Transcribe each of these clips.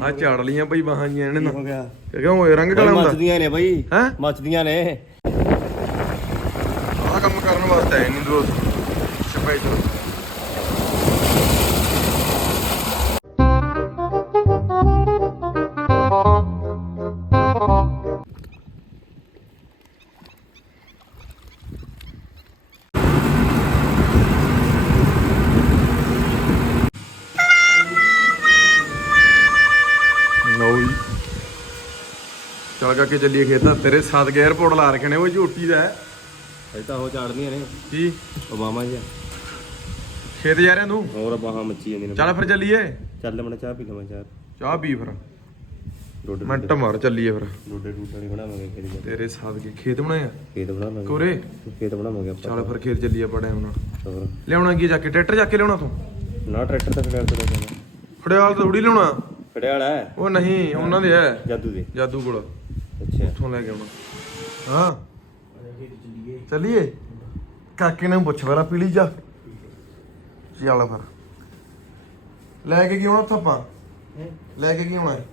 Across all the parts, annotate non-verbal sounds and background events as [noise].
ਆ ਝਾੜ ਲੀਆਂ ਬਈ ਬਾਹਾਂ ਜੀਆਂ ਇਹਨੇ ਹੋ ਨਾ ਗਿਆ ਕਿਉਂ ਓਏ ਰੰਗ ਕਾਲਾ ਹੁੰਦਾ ਮੱਚਦੀਆਂ ਨੇ ਬਈ ਹੈਂ? ਮੱਚਦੀਆਂ ਨੇ। ਆ ਕੰਮ ਕਰਨ ਵਾਸਤੇ ਹੈ ਨਹੀਂ ਦੋਸਤ। ਸਪੈਸ਼ਲ ਚੱਲ ਕੇ ਚੱਲੀਏ ਖੇਤਾਂ। ਤੇਰੇ ਸੱਤ 에어ਪੋਰਟ ਲਾ ਰੱਖਣੇ ਉਹ ਝੋਟੀ ਦਾ ਹੈ। ਅਜੇ ਤਾਂ ਉਹ ਨੇ। ਕੀ? ਓਬਾਮਾ ਜੀ ਖੇਤ ਜਾ ਰਿਹਾ ਤੂੰ? ਹੋਰ ਬਾਹਾਂ ਮੱਚੀ ਜਾਂਦੀਆਂ ਨੇ। ਚੱਲ ਫਿਰ ਚੱਲੀਏ। ਚੱਲ ਮਣਾ ਚਾਹ ਪੀ ਲਵਾਂ ਚਾਹ। ਚਾਹ ਪੀ ਫਿਰ। ਡੋਡੇ ਮਿੰਟ ਮਾਰ ਚੱਲੀਏ ਫਿਰ। ਡੋਡੇ ਡੂਡੇ ਨਹੀਂ ਬਣਾਵਾਂਗੇ ਖੇਤ ਚ ਤੇਰੇ ਸਾਥ ਕੇ ਖੇਤ ਬਣਾਇਆ? ਖੇਤ ਬਣਾਵਾਂਗੇ ਕੋਰੇ? ਖੇਤ ਬਣਾਵਾਂਗੇ ਆਪਾਂ। ਚੱਲ ਫਿਰ ਖੇਤ ਚੱਲੀਏ ਆਪਾਂ ਟਾਈਮ ਨਾਲ। ਲਿਆਉਣਾ ਕੀ ਜਾ ਕੇ? ਟਰੈਕਟਰ ਜਾ ਕੇ ਲਿਆਉਣਾ ਤੂੰ? ਨਾ ਟਰੈਕਟਰ ਤਾਂ ਖੜਿਆ ਤੇ ਲੱਗਦਾ ਖੜਿਆਲ ਥੋੜੀ ਲਿਆਉਣਾ। ਖੜਿਆ ਵਾਲਾ ਹੈ? ਉਹ ਨਹੀਂ ਉਹਨਾਂ ਦੇ ਹੈ। ਜਾਦੂ ਦੇ। ਜਾਦੂ ਕੋਲ। ਉੱਥੋਂ ਲੈ ਕੇ ਆਉਣਾ? ਹਾਂ। ਚੱਲੀਏ। ਕਾਕੇ ਨੂੰ ਪੁੱਛ ਵਾਲਾ ਪੀਲੀ ਜਾ। ਚੱਲ ਫਿਰ। ਲੈ ਕੇ ਕੀ ਆਉਣਾ ਉੱਥੋਂ ਆਪਾਂ? ਲੈ ਕੇ ਕੀ ਆਉਣਾ ਹੈ?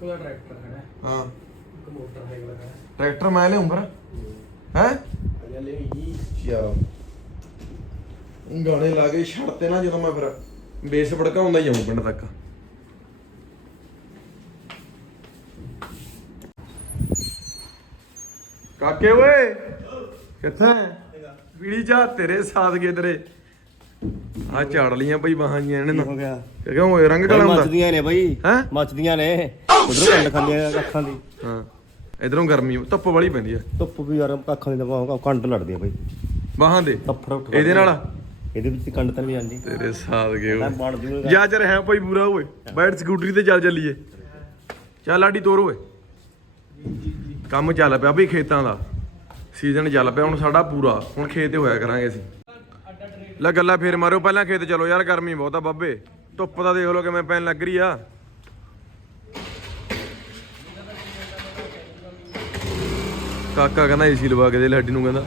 ਕੋਲ ਟਰੈਕਟਰ ਖੜਾ ਹੈ। ਹਾਂ। ਇੱਕ ਮੋਟਰਸਾਈਕਲ ਖੜਾ ਹੈ। ਟਰੈਕਟਰ ਮੈਂ ਲਿਆਉਂ ਫਿਰ। ਹੈ? ਅਜਾ ਲੈ ਜੀ ਯਾਰ ਗਾਣੇ ਲਾ ਕੇ ਛੱਡਤੇ ਨਾ ਜਦੋਂ ਮੈਂ ਫਿਰ ਬੇਸ ਭੜਕਾਉਂਦਾ ਹੀ ਆਉਂ ਪਿੰਡ ਤੱਕ। ਕਾਕੇ ਓਏ ਕਿੱਥੇ? ਵੀੜੀ ਜਾ ਤੇਰੇ ਸਾਥ ਗਏ ਤੇਰੇ? ਆ ਝਾੜ ਲੀਆਂ ਬਈ ਬਾਹਾਂ ਜੀਆਂ ਇਹਨੇ ਹੋ ਨਾ ਗਿਆ ਕਿਉਂ ਓਏ ਰੰਗ ਕਾਲਾ ਹੁੰਦਾ। ਮੱਚਦੀਆਂ ਨੇ ਬਈ। ਹੈਂ? ਮੱਚਦੀਆਂ ਨੇ। ਉਧਰੋਂ ਕੰਡ ਖਾਂਦੀਆਂ ਅੱਖਾਂ ਦੀ। ਹਾਂ। ਇਧਰੋਂ ਗਰਮੀ ਧੁੱਪ ਵਾਲੀ ਪੈਂਦੀ ਆ। ਧੁੱਪ ਵੀ ਯਾਰ ਅੱਖਾਂ ਦੀ ਦਵਾ ਕੰਡ ਲੜਦੀ ਆ ਬਈ। ਬਾਹਾਂ ਦੇ? ਇਹਦੇ ਨਾਲ? ਇਹਦੇ ਵਿੱਚ ਕੰਡ ਤਾਂ ਨਹੀਂ ਆਉਂਦੀ। ਤੇਰੇ ਸਾਥ ਗਏ ਜਾ ਚਰ ਹੈ ਭਾਈ ਪੂਰਾ ਓਏ। ਬੈਠ ਸਕੂਟਰੀ ਤੇ ਚੱਲ ਚੱਲੀਏ। ਚੱਲ ਆਡੀ ਤੋਰ ਓਏ। ਕੰਮ ਚੱਲ ਪਿਆ ਬਈ ਖੇਤਾਂ ਦਾ। ਸੀਜ਼ਨ ਚੱਲ ਪਿਆ ਹੁਣ ਸਾਡਾ ਪੂਰਾ। ਹੁਣ ਖੇਤ ਤੇ ਹੋਇਆ ਕਰਾਂਗੇ ਅਸੀਂ। ਲੈ ਗੱਲਾਂ ਫੇਰ ਮਾਰਿਓ ਪਹਿਲਾਂ ਖੇਤ ਚਲੋ ਯਾਰ ਗਰਮੀ ਬਹੁਤ ਆ ਬਾਬੇ। ਧੁੱਪ ਦਾ ਦੇਖ ਲਓ ਕਿਵੇਂ ਪੈਣ ਲੱਗ ਰਹੀ ਆ। ਕਾਕਾ ਕਹਿੰਦਾ ਏਸੀ ਲਵਾ ਕੇ ਦੇ ਲੱਡੀ ਨੂੰ ਕਹਿੰਦਾ।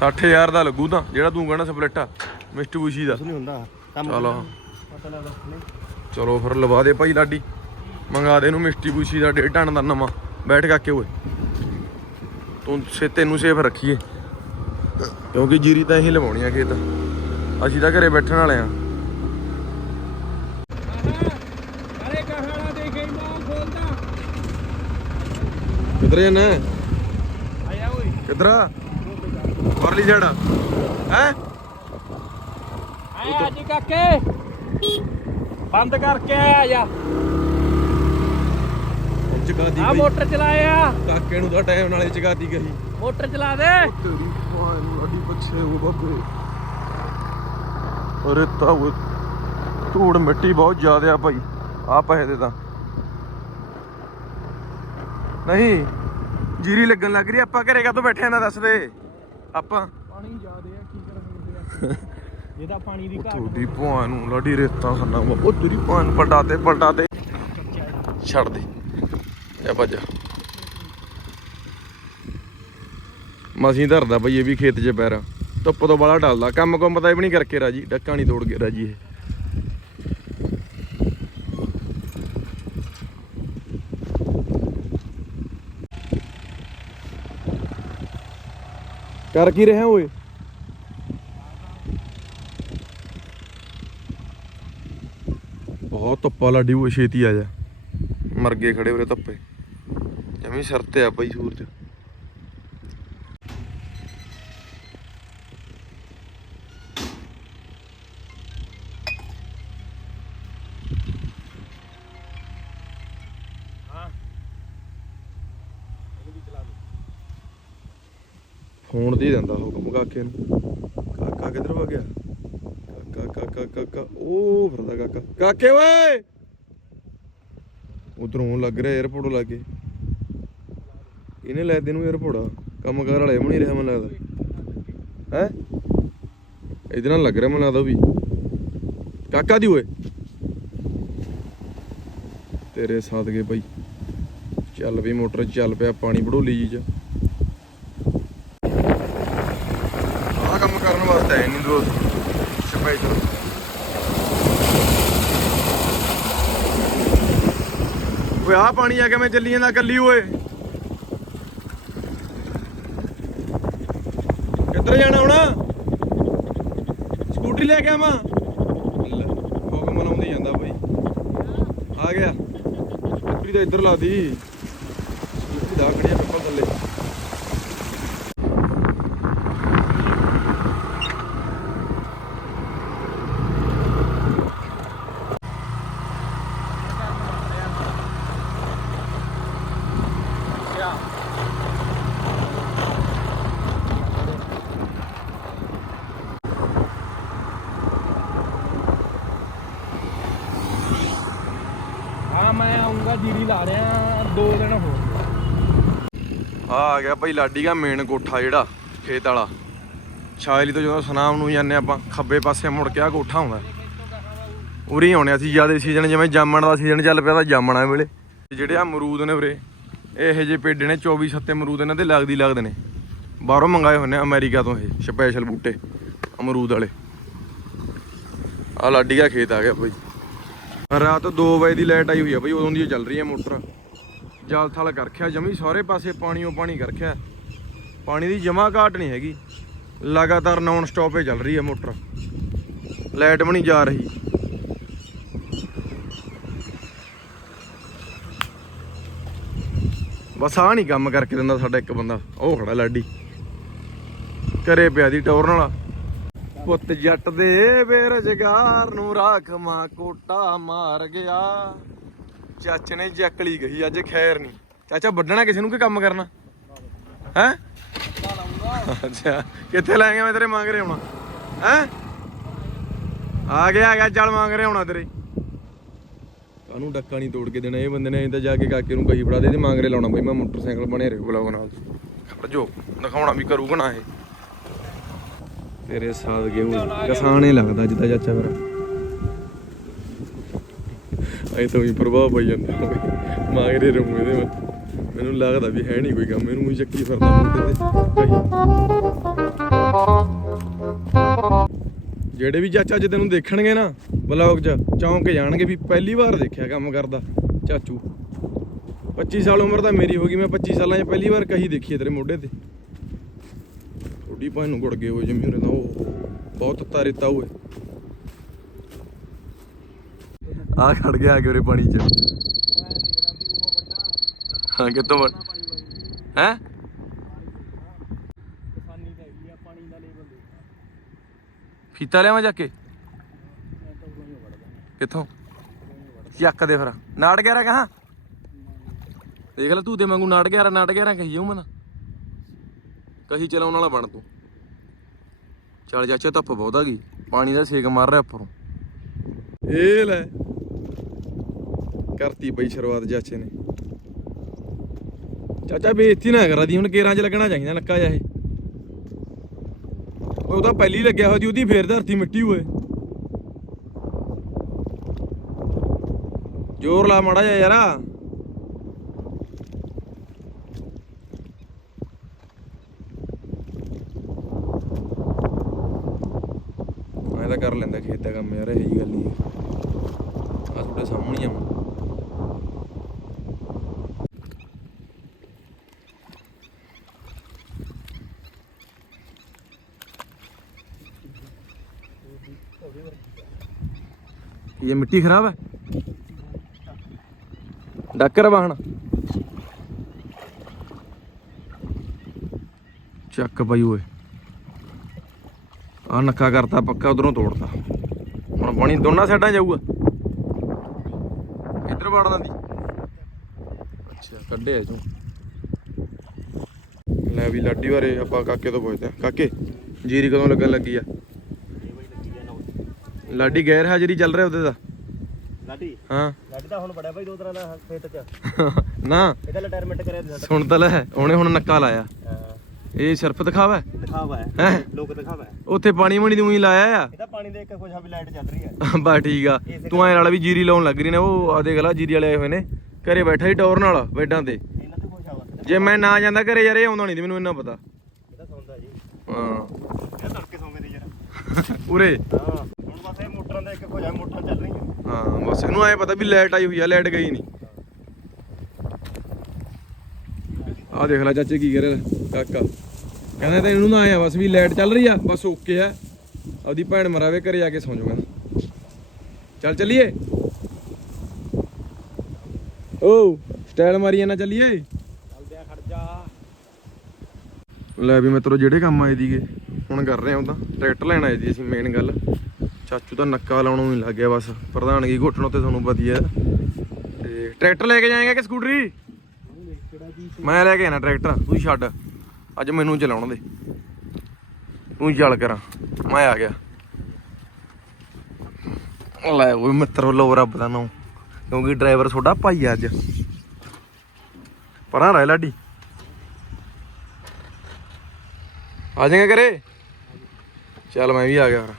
60000 ਦਾ ਲੱਗੂ ਤਾਂ ਜਿਹੜਾ ਤੂੰ ਕਹਿੰਦਾ ਸਪਲਿੱਟ ਆ ਮਿਸਟਰ ਬੂਸ਼ੀ ਦਾ। ਨਹੀਂ ਹੁੰਦਾ ਚਲੋ ਫਿਰ ਲਵਾ ਦੇ ਭਾਈ ਲਾਡੀ। ਮੰਗਾ ਦੇ ਇਹਨੂੰ ਮਿਸਟੀ ਬੂਸ਼ੀ ਦਾ ਡੇਢ ਟਨ ਦਾ ਨਵਾਂ। ਬੈਠ ਕਾਕੇ ਓਏ। ਤੂੰ ਸੇ ਤੈਨੂੰ ਸੇਫ ਰੱਖੀਏ। ਕਿਉਂਕਿ ਜੀਰੀ ਤਾਂ ਅਸੀਂ ਲਵਾਉਣੀ ਆ ਖੇਤ। ਅਸੀਂ ਤਾਂ ਘਰੇ ਬੈਠਣ ਵਾਲੇ ਆ। ਅਰੇ ਕਹਾਣਾ ਕਿੱਧਰ ਜਾਣਾ ਆਇਆ ਓਏ ਕਿੱਧਰ ਪਰਲੀ ਸਾਈਡ ਹੈ? ਆਇਆ ਜੀ ਕਾਕੇ। ਬੰਦ ਕਰਕੇ ਆਇਆ ਜਾ। ਚਗਾਦੀ ਆ ਮੋਟਰ ਚਲਾਇਆ ਕਾਕੇ ਨੂੰ ਤਾਂ ਟਾਈਮ ਨਾਲੇ ਚਗਾਦੀ ਗਈ। ਮੋਟਰ ਚਲਾ ਦੇ। ਤੇਰੀ ਨੂੰ ਲਾਡੀ ਪਿੱਛੇ ਉਹ ਬਾਬੇ। ਅਰੇ ਤਾਂ ਉਹ ਧੂੜ ਮਿੱਟੀ ਬਹੁਤ ਜ਼ਿਆਦਾ ਆ ਭਾਈ। ਆ ਪੈਸੇ ਦੇ ਤਾਂ। ਨਹੀਂ ਜੀਰੀ ਲੱਗਣ ਲੱਗ ਰਹੀ ਆਪਾਂ ਘਰੇ ਕਾਹਤੋਂ ਬੈਠੇ ਆਂ ਨਾ ਦੱਸ ਦੇ। ਆਪਾਂ ਪਾਣੀ ਜ਼ਿਆਦੇ ਆ ਕੀ ਕਰਾਂਗੇ [laughs] ਇਹਦਾ ਪਾਣੀ ਦੀ ਘਾਟ ਤੁਹਾਡੀ ਭਾਂ ਨੂੰ ਲਾਡੀ ਰੇਤਾਂ ਖਾਨਾ ਉਹ ਤੇਰੀ ਭਾਂ ਨੂੰ ਪਲਟਾ ਤੇ ਪਲਟਾ ਤੇ ਛੱਡ ਦੇ। ਜਾ ਭੱਜ। ਮਸੀਂ ਧਰਦਾ ਬਈ ਇਹ ਵੀ ਖੇਤ 'ਚ ਪੈਰ। ਧੁੱਪ ਤੋਂ ਬਾਲਾ ਢਲਦਾ ਕੰਮ ਕੰਮ ਤਾਂ ਇਹ ਵੀ ਨਹੀਂ ਕਰਕੇ ਰਾਜੀ। ਡੱਕਾ ਨਹੀਂ ਤੋੜ ਕੇ ਰਾਜੀ ਇਹ। ਕਰ ਕੀ ਰਿਹਾ ਓਏ? ਬਹੁਤ ਧੁੱਪਾ ਲਾਡੀ ਉਹ ਛੇਤੀ ਆ ਜਾ। ਮਰ ਗਏ ਖੜੇ ਉਰੇ ਧੁੱਪੇ। ਜਮੀ ਸਿਰ ਤੇ ਆ ਬਈ ਸੂਰਜ। ਫੋਨ ਦੇ ਦਿੰਦਾ ਹੁਕਮ ਕਾਕੇ ਨੂੰ। ਕਾਕਾ ਕਿੱਧਰ ਵਾ ਗਿਆ? ਕਾਕਾ ਕਾਕਾ ਕਾਕਾ, ਉਹ ਫਿਰਦਾ ਕਾਕਾ। ਕਾਕੇ ਓਏ! ਉਧਰੋਂ ਲੱਗ ਰਿਹਾ 에어ਪੋਰਟ ਲਾਗੇ। ਇਹਨੇ ਲੈ ਤੈਨੂੰ ਨੂੰ 에어ਪੋਰਟ ਕੰਮ ਕਾਰ ਵਾਲੇ ਵੀ ਰਿਹਾ ਮੈਨੂੰ ਲੱਗਦਾ। ਹੈ? ਇਹਦੇ ਨਾਲ ਲੱਗ ਰਿਹਾ ਮੈਨੂੰ ਲੱਗਦਾ ਵੀ। ਕਾਕਾ ਦੀ ਓਏ। ਤੇਰੇ ਸਾਥ ਗਏ ਭਾਈ ਚੱਲ ਵੀ ਮੋਟਰ ਚੱਲ ਪਿਆ ਪਾਣੀ ਭੜੋਲੀ ਜੀ ਚ। ਆਹ ਕੰਮ ਕਰਨ ਵਾਸਤੇ ਹੈ ਨਹੀਂ ਦੋਸਤ ਸਪੈਸ਼ਲ ਓਏ, ਆਹ ਪਾਣੀ ਆ ਕੇ ਮੈਂ ਚੱਲੀ ਜਾਂਦਾ ਕੱਲੀ ਓਏ। ਕਿੱਧਰ ਜਾਣਾ ਹੁਣ? ਸਕੂਟਰੀ ਲੈ ਕੇ ਆਵਾਂ? ਲੈ, ਹੁਕਮ ਲਾਉਂਦੀ ਜਾਂਦਾ ਭਾਈ ਆ ਗਿਆ। ਸਕੂਟਰੀ ਤਾਂ ਇੱਧਰ ਲਾਦੀ ਸਕੂਟਰੀ ਦਾ ਖੜਿਆ ਪਿੱਪਲ ਥੱਲੇ ਹਾਂ ਮੈਂ ਆਉਂਗਾ ਜੀਰੀ ਲਾ ਰਿਹਾ ਦੋ ਦਿਨ ਹੋ ਆ ਆ ਗਿਆ ਭਾਈ ਲਾਡੀ ਦਾ ਮੇਨ ਕੋਠਾ ਜਿਹੜਾ, ਖੇਤ ਵਾਲਾ। ਛਾਇਲੀ ਤੋਂ ਜਦੋਂ ਸੁਨਾਮ ਨੂੰ ਜਾਂਦੇ ਆਪਾਂ, ਖੱਬੇ ਪਾਸੇ ਮੁੜ ਕੇ ਆ ਕੋਠਾ ਆਉਂਦਾ। ਉਰੀ ਆਉਣੇ ਅਸੀਂ, ਜ਼ਿਆਦਾ ਸੀਜ਼ਨ ਜਿਵੇਂ ਜਾਮਣ ਦਾ ਸੀਜ਼ਨ ਚੱਲ ਪਿਆ ਤਾਂ ਜਾਮਣਾ ਵੇਲੇ। ਜਿਹੜੇ ਆ ਅਮਰੂਦ ਨੇ ਉਰੇ, ਇਹ ਇਹੋ ਜਿਹੇ ਪੇਡੇ ਨੇ 24 ਸੱਤੇ ਅਮਰੂਦ ਇਹਨਾਂ ਦੇ ਲੱਗਦੀ ਲੱਗਦੇ ਨੇ। ਬਾਹਰੋਂ ਮੰਗਾਏ ਹੋਏ ਨੇ ਅਮਰੀਕਾ ਤੋਂ ਇਹ ਸਪੈਸ਼ਲ ਬੂਟੇ, ਅਮਰੂਦ ਵਾਲੇ। ਆ ਲਾਡੀ ਦਾ ਖੇਤ ਆ ਗਿਆ ਭਾਈ। ਰਾਤ 2 ਵਜੇ ਦੀ ਲਾਈਟ ਆਈ ਹੋਈ ਆ ਬਈ, ਉਦੋਂ ਦੀ ਚੱਲ ਰਹੀ ਹੈ ਮੋਟਰ। ਜਲ ਥਲ ਕਰਖਿਆ ਜਮੀ ਸਾਰੇ ਪਾਸੇ ਪਾਣੀਓ ਪਾਣੀ ਕਰਖਿਆ ਪਾਣੀ ਦੀ ਜਮਾ ਘਾਟ ਨਹੀਂ ਹੈਗੀ। ਲਗਾਤਾਰ ਨਾਨ ਸਟਾਪ ਹੀ ਚੱਲ ਰਹੀ ਹੈ ਮੋਟਰ। ਲਾਈਟ ਵੀ ਨਹੀਂ ਜਾ ਰਹੀ। ਬਸ ਆ ਨਹੀਂ ਕੰਮ ਕਰਕੇ ਦਿੰਦਾ ਸਾਡਾ ਇੱਕ ਬੰਦਾ, ਉਹ ਖੜਾ ਲਾਡੀ। ਕਰੇ ਪਿਆ ਦੀ ਟੌਰ ਨਾਲ। ਪੁੱਤ ਜੱਟ ਦੇ ਬੇਰੁਜ਼ਗਾਰ ਨੂੰ ਰਾਖ ਕੋਟਾ ਮਾਰ ਗਿਆ। ਚਾਚੇ ਨੇ ਜੱਕਲੀ ਗਈ, ਅੱਜ ਖੈਰ ਨਹੀਂ। ਚਾਚਾ, ਵੱਢਣਾ ਕਿਸੇ ਨੂੰ ਕੀ ਕੰਮ ਕਰਨਾ? ਹੈ? ਅੱਛਾ, ਕਿੱਥੇ ਲੈ ਗਿਆ ਮੈਂ ਤੇਰੇ ਮੰਗ ਰਿਹਾ ਹੁਣ? ਹੈ? ਆ ਗਿਆ ਆ ਗਿਆ ਚੱਲ ਮੰਗ ਰਿਹਾ ਹੁਣ ਤੇਰੇ। ਕਾਨੂੰ ਡੱਕਾ ਨਹੀਂ ਤੋੜ ਕੇ ਦੇਣਾ? ਇਹ ਬੰਦੇ ਨੇ ਇਹ ਤਾਂ ਜਾ ਕੇ ਕਾਕੇ ਨੂੰ ਕਹੀ ਫੜਾ ਦੇ ਤੇ ਮੰਗ ਲਾਉਣਾ ਬਈ, ਮੈਂ ਮੋਟਰਸਾਈਕਲ ਬਣੇ ਰੇ ਬੁਲਾਓ ਨਾਲ। ਖੜ ਜੋ ਦਿਖਾਉਣਾ ਵੀ ਕਰੂਗਾ ਨਾ ਇਹ। ਤੇਰੇ ਸਾਦਗੇ ਉਹ ਕਸਾਣੇ ਲੱਗਦਾ ਜਿੱਦਾਂ ਚਾਚਾ ਮੇਰਾ ਐ ਤਾਂ ਵੀ ਪ੍ਰਭਾਵ ਪਈ ਜਾਂਦਾ ਮਾਗਰੇ ਰਹੂੰ ਇਹਦੇ ਮੈਂ ਮੈਨੂੰ ਲੱਗਦਾ ਵੀ ਹੈ ਨਹੀਂ ਕੋਈ ਕੰਮ, ਇਹਨੂੰ ਹੀ ਚੱਕੀ ਫਿਰਦਾ ਮੁੰਡੇ ਤੇ। ਜਿਹੜੇ ਵੀ ਚਾਚਾ ਅੱਜ ਤੈਨੂੰ ਦੇਖਣਗੇ ਨਾ ਬਲੌਗ 'ਚ, ਚੌਂਕ ਜਾਣਗੇ ਵੀ ਪਹਿਲੀ ਵਾਰ ਦੇਖਿਆ ਕੰਮ ਕਰਦਾ, ਚਾਚੂ। 25 ਸਾਲ ਉਮਰ ਤਾਂ ਮੇਰੀ ਹੋ ਗਈ, ਮੈਂ 25 ਸਾਲਾਂ 'ਚ ਪਹਿਲੀ ਵਾਰ ਕਹੀ ਦੇਖੀ ਤੇਰੇ ਮੋਢੇ ਤੇ। ਥੋੜੀ ਭਾਈ ਨੂੰ ਗੁੜ ਗਏ ਹੋਏ, ਜਿਵੇਂ ਉਹਨੇ ਤਾਂ ਉਹ ਬਹੁਤ ਤੱਤਾ ਰੇਤਾ ਹੋਏ। ਆ ਖੜ ਗਿਆ ਆ ਕੇ ਉਰੇ ਪਾਣੀ 'ਚ। ਹਾਂ, ਕਿੱਥੋਂ ਵੜ ਹੈ? ਫੀਤਾ ਲਿਆਵਾਂ ਜਾ ਕੇ? ਕਿੱਥੋਂ? ਚੱਕ ਦੇ ਫਿਰ। ਨਾੜ ਗਿਆਰਾ ਕਹਾਂ? ਦੇਖ ਲੈ ਤੂੰ ਤੇ ਵਾਂਗੂ ਨਾੜ ਗਿਆਰਾ ਨਾੜ ਗਿਆਰਾ ਕਹੀ ਜਾਉ ਮੈਂ ਕਹੀ ਚਲਾਉਣ ਵਾਲਾ ਬਣ ਤੂੰ। ਚੱਲ ਚਾਚਾ ਧੁੱਪ ਬਹੁਤ ਆ ਗਈ, ਪਾਣੀ ਦਾ ਸੇਕ ਮਾਰ ਰਿਹਾ ਉੱਪਰੋਂ। ਇਹ ਲੈ। ਕਰਤੀ ਪਈ ਸ਼ੁਰੂਆਤ ਚਾਚੇ ਨੇ। ਚਾਚਾ ਬੇਇੱਜ਼ਤੀ ਨਾ ਕਰਾ ਦੀ ਹੁਣ ਕੇਰਾਂ 'ਚ ਲੱਗਣਾ ਚਾਹੀਦਾ ਨੱਕਾ ਜਿਹਾ ਇਹ। ਉਹ ਤਾਂ ਪਹਿਲੀ ਲੱਗਿਆ ਹੋਇਆ ਸੀ, ਉਹਦੀ ਫੇਰ ਧਰਤੀ ਮਿੱਟੀ ਹੋਏ। ਜ਼ੋਰ ਲਾ ਮਾੜਾ ਜਿਹਾ ਯਾਰਾ ਮੈਂ ਤਾਂ ਦਿੱਤਾ ਕੰਮ ਯਾਰ ਇਹੀ ਗੱਲ ਹੀ ਆ। ਤੁਹਾਡੇ ਸਾਹਮਣੇ ਆ ਇਹ ਮਿੱਟੀ ਖਰਾਬ ਹੈ ਡਾਕਰ ਵਾਹਣ ਚੱਕ ਭਾਈ ਹੋਏ ਆ ਨੱਕਾ ਕਰਤਾ, ਪੱਕਾ ਉਧਰੋਂ ਤੋੜਤਾ। ਹੁਣ ਪਾਣੀ ਦੋਨਾਂ ਸਾਈਡਾਂ ਜਾਊਗਾ। ਇੱਧਰ ਵੜ ਦਿੰਦੀ ਅੱਛਾ ਕੱਢਿਆ ਚੋਂ। ਲੈ ਵੀ ਲਾਡੀ ਬਾਰੇ ਆਪਾਂ ਕਾਕੇ ਤੋਂ ਪੁੱਛਦੇ ਆ ਕਾਕੇ ਜੀਰੀ ਕਦੋਂ ਲੱਗਣ ਲੱਗੀ ਆ? ਲਾਡੀ ਗੈਰ ਹਾਜ਼ਰੀ ਚੱਲ ਰਿਹਾ ਉਹਦੇ ਦਾ। ਲਾਡੀ? ਹਾਂ। ਲਾਡੀ ਤਾਂ ਹੁਣ ਬੜਾ ਬਾਈ ਦੋ ਤਰ੍ਹਾਂ ਦਾ ਖੇਤ ਚ। ਨਾ। ਇਹਦਾ ਰਿਟਾਇਰਮੈਂਟ ਕਰਿਆ ਸੁਣ ਤਾਂ ਲੈ ਉਹਨੇ ਹੁਣ ਨੱਕਾ ਲਾਇਆ। ਇਹ ਸਿਰਫ ਦਿਖਾਵਾ ਹੈ? ਦਿਖਾਵਾ ਹੈ। ਹੈਂ? ਲੋਕ ਦਿਖਾਵਾ ਹੈ। ਉੱਥੇ ਪਾਣੀ ਮਣੀ ਦੀ ਉਹੀ ਲਾਇਆ ਇਹਦਾ ਪਾਣੀ ਦੇ ਇੱਕ ਕੁਝ ਵੀ ਲਾਈਟ ਚੱਲ ਰਹੀ ਹੈ। [laughs] ਆ ਬਾ ਠੀਕ ਆ। ਤੂੰ ਐ ਨਾਲ ਵੀ ਜੀਰੀ ਲਾਉਣ ਲੱਗ ਰਹੀ ਨੇ ਉਹ ਆ ਦੇਖ ਲਾ ਜੀਰੀ ਵਾਲੇ ਆਏ ਹੋਏ ਨੇ। ਘਰੇ ਬੈਠਾ ਹੀ ਟੌਰ ਨਾਲ ਬੈਡਾਂ ਤੇ। ਇਹਨਾਂ ਤੇ ਕੁਝ ਆਵਾ ਜੇ ਮੈਂ ਨਾ ਜਾਂਦਾ ਘਰੇ ਯਾਰ ਇਹ ਆਉਂਦਾ ਨਹੀਂ ਤੇ ਮੈਨੂੰ ਇੰਨਾ ਪਤਾ। ਇਹਦਾ ਸੌਂਦਾ ਜੀ। ਹਾਂ। ਇਹ ਤੜਕੇ ਸੌਂਗੇ ਦੀ ਯਾਰ। [laughs] ਉਰੇ। ਹਾਂ। ਹੁਣ ਬਸ ਇਹ ਮੋਟਰਾਂ ਦੇ ਇੱਕ ਕੁਝ ਆ ਮੋਟਰ ਚੱਲ ਰਹੀ ਹੈ ਹਾਂ ਬਸ ਇਹਨੂੰ ਐ ਪਤਾ ਵੀ ਲਾਈਟ ਆਈ ਹੋਈ ਆ ਲਾਈਟ ਗਈ ਨਹੀਂ ਆ ਦੇਖ ਲੈ ਚਾਚੇ ਕੀ ਕਰੇ ਕਾਕਾ। ਕਹਿੰਦਾ ਤਾਂ ਇਹਨੂੰ ਨਾ ਆਇਆ ਬਸ ਵੀ ਲਾਈਟ ਚੱਲ ਰਹੀ ਆ, ਬਸ ਓਕੇ ਆ। ਆਪਦੀ ਭੈਣ ਮਰਾਵੇ, ਘਰੇ ਆ ਕੇ ਸੌਂ ਜਾਊਗਾ। ਚੱਲ ਚੱਲੀਏ? ਓ ਸਟਾਈਲ ਮਾਰੀ ਨਾ ਚੱਲੀਏ? ਚੱਲਦੇ ਆ ਖੜ ਜਾ ਲੈ ਵੀ ਮਿੱਤਰੋ, ਜਿਹੜੇ ਕੰਮ ਆਏ ਦੀਗੇ ਹੁਣ ਕਰ ਰਹੇ ਆ ਉਹਦਾ ਟਰੈਕਟਰ ਲੈਣ ਆਏ ਦੀ ਅਸੀਂ ਮੇਨ ਗੱਲ। ਚਾਚੂ ਦਾ ਨੱਕਾ ਲਾਉਣ ਨੂੰ ਹੀ ਲੱਗ ਗਿਆ ਬਸ। ਪ੍ਰਧਾਨਗੀ ਘੁੱਟਣੋਂ ਤੇ ਤੁਹਾਨੂੰ ਵਧੀਆ ਤੇ ਟਰੈਕਟਰ ਲੈ ਕੇ ਜਾਏਗਾ ਕਿ ਸਕੂਟਰੀ? ਮੈਂ ਲੈ ਕੇ ਆਣਾ ਟਰੈਕਟਰ, ਤੂੰ ਛੱਡ। ਅੱਜ ਮੈਨੂੰ ਚਲਾਉਣ ਦੇ। ਤੂੰ ਚੱਲ ਕਰਾਂ। ਮੈਂ ਆ ਗਿਆ। ਲੈ ਉਹ ਮਿੱਤਰ ਲੋ ਰੱਬ ਦਾ ਨਾਮ। ਕਿਉਂਕਿ ਡਰਾਈਵਰ ਤੁਹਾਡਾ ਭਾਈ ਆ ਅੱਜ। ਪਰਾਂ ਰਹਿ ਲਾਡੀ। ਆ ਜਾਏਗਾ ਕਰੇ ਚੱਲ ਮੈਂ ਵੀ ਆ ਗਿਆ ਫਿਰ।